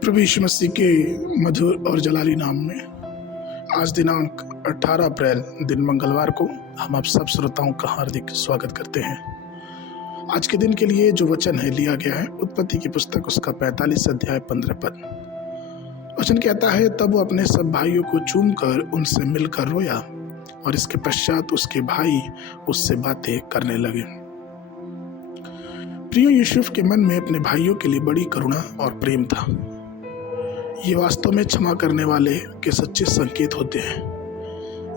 प्रभु यीशु मसीह के मधुर और जलाली नाम में आज दिनांक 18 अप्रैल दिन मंगलवार को हम आप सब श्रोताओं का हार्दिक स्वागत करते हैं। आज के दिन के लिए जो वचन है लिया गया है उत्पत्ति की पुस्तक उसका 45 अध्याय 15 पद। वचन कहता है, तब वो अपने सब भाइयों को चूमकर उनसे मिलकर रोया और इसके पश्चात उसके भाई उससे बातें करने लगे। प्रियो, यूसुफ के मन में अपने भाइयों के लिए बड़ी करुणा और प्रेम था। ये वास्तव में क्षमा करने वाले के सच्चे संकेत होते हैं।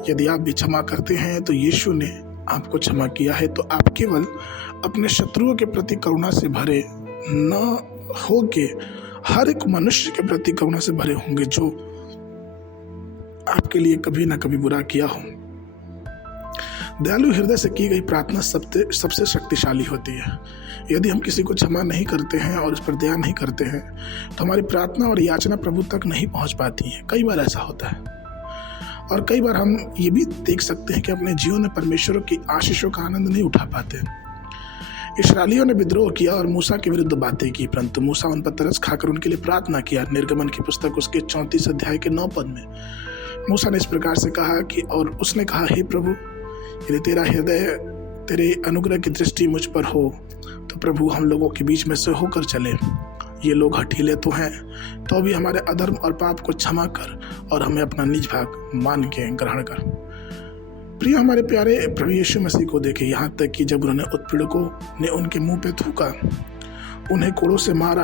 यदि आप भी क्षमा करते हैं तो यीशु ने आपको क्षमा किया है, तो आप केवल अपने शत्रुओं के प्रति करुणा से भरे न होके हर एक मनुष्य के प्रति करुणा से भरे होंगे जो आपके लिए कभी ना कभी बुरा किया हो। दयालु हृदय से की गई प्रार्थना सबसे शक्तिशाली होती है। यदि हम किसी को क्षमा नहीं करते हैं और उस पर दया नहीं करते हैं तो हमारी प्रार्थना और याचना प्रभु तक नहीं पहुंच पाती है। कई बार ऐसा होता है और कई बार हम ये भी देख सकते हैं कि अपने जीवन में परमेश्वर की आशीषों का आनंद नहीं उठा पाते। इस्राएलियों ने विद्रोह किया और मूसा के विरुद्ध बातें की, परंतु मूसा उन पर तरस खाकर उनके लिए प्रार्थना किया। निर्गमन की पुस्तक उसके 34 अध्याय के 9 पद में मूसा ने इस प्रकार से कहा कि और उसने कहा, हे प्रभु, यदि तेरा हृदय तेरे अनुग्रह की दृष्टि मुझ पर हो तो प्रभु हम लोगों के बीच में से होकर चले। ये लोग हठीले तो हैं, तो भी हमारे अधर्म और पाप को क्षमा कर और हमें अपना निज भाग मान के ग्रहण कर। प्रिय, हमारे प्यारे प्रभु यीशु मसीह को देखे, यहाँ तक कि जब उन्होंने उत्पीड़कों ने उनके मुंह पे थूका, उन्हें कोड़ों से मारा,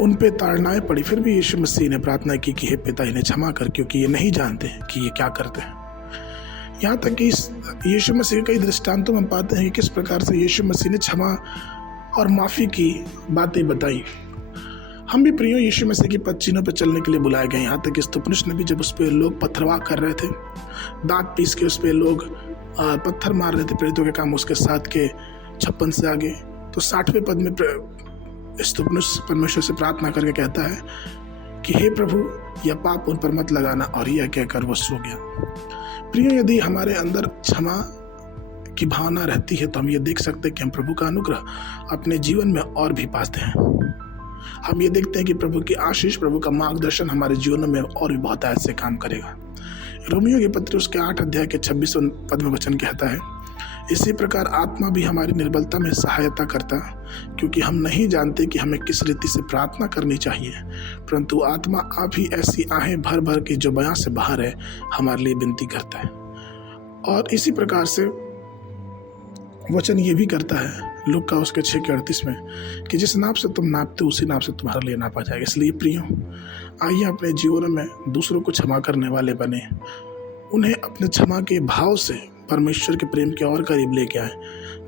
उन पे ताड़नाएं पड़ी, फिर भी यीशु मसीह ने प्रार्थना की कि हे पिता, इन्हें क्षमा कर, क्योंकि ये नहीं जानते कि ये क्या करते हैं। यहाँ तक कि यीशु मसीह के कई दृष्टांतों में हम पाते हैं कि किस प्रकार से यीशु मसीह ने क्षमा और माफ़ी की बातें बताई। हम भी प्रियो यीशु मसीह की पद चिन्हों पर चलने के लिए बुलाए गए। यहाँ तक कि स्तुपनुष ने भी, जब उस पर लोग पत्थरवाह कर रहे थे, दांत पीस के उस पर लोग पत्थर मार रहे थे प्रेरितों के काम, उसके 7 के 56 से आगे, तो 60वें पद में स्तुपनुष परमेश्वर से प्रार्थना करके कहता है कि हे प्रभु, यह पाप उन पर मत लगाना, और यह कहकर वो सो गया। प्रिय, यदि हमारे अंदर क्षमा की भावना रहती है तो हम ये देख सकते हैं कि हम प्रभु का अनुग्रह अपने जीवन में और भी पाते हैं। हम ये देखते हैं कि प्रभु की आशीष, प्रभु का मार्गदर्शन हमारे जीवन में और भी बहुत ऐसे काम करेगा। रोमियो के पत्र उसके 8 अध्याय के 26 पद में वचन कहता है, इसी प्रकार आत्मा भी हमारी निर्बलता में सहायता करता, क्योंकि हम नहीं जानते कि हमें किस रीति से प्रार्थना करनी चाहिए, परंतु आत्मा आप ही ऐसी आहें भर भर के जो बयां से बाहर है हमारे लिए विनती करता है। और इसी प्रकार से वचन ये भी करता है लूका उसके 6 के 38 में कि जिस नाप से तुम नापते उसी नाप से तुम्हारे लिए नापा जाएगा। इसलिए प्रियो, आइए अपने जीवन में दूसरों को क्षमा करने वाले बने, उन्हें अपने क्षमा के भाव से परमेश्वर के प्रेम के और करीब लेके आए,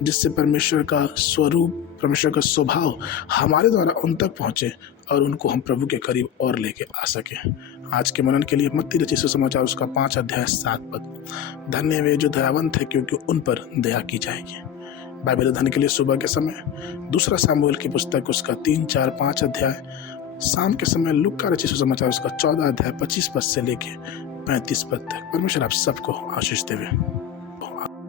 जिससे परमेश्वर का स्वरूप, परमेश्वर का स्वभाव हमारे द्वारा उन तक पहुँचे और उनको हम प्रभु के करीब और लेके आ सके। आज के मनन के लिए मत्ती रचित सुसमाचार उसका 5 अध्याय 7 पद। धन्य वे जो दयावंत है, क्योंकि उन पर दया की जाएगी। बाइबल अध्ययन के लिए सुबह के समय 2 सामुएल की पुस्तक उसका 3, 4, 5 अध्याय, शाम के समय लूका रचित सुसमाचार उसका 14 अध्याय 25 पद से लेके 35 पद तक। परमेश्वर आप सबको आशीष देवे।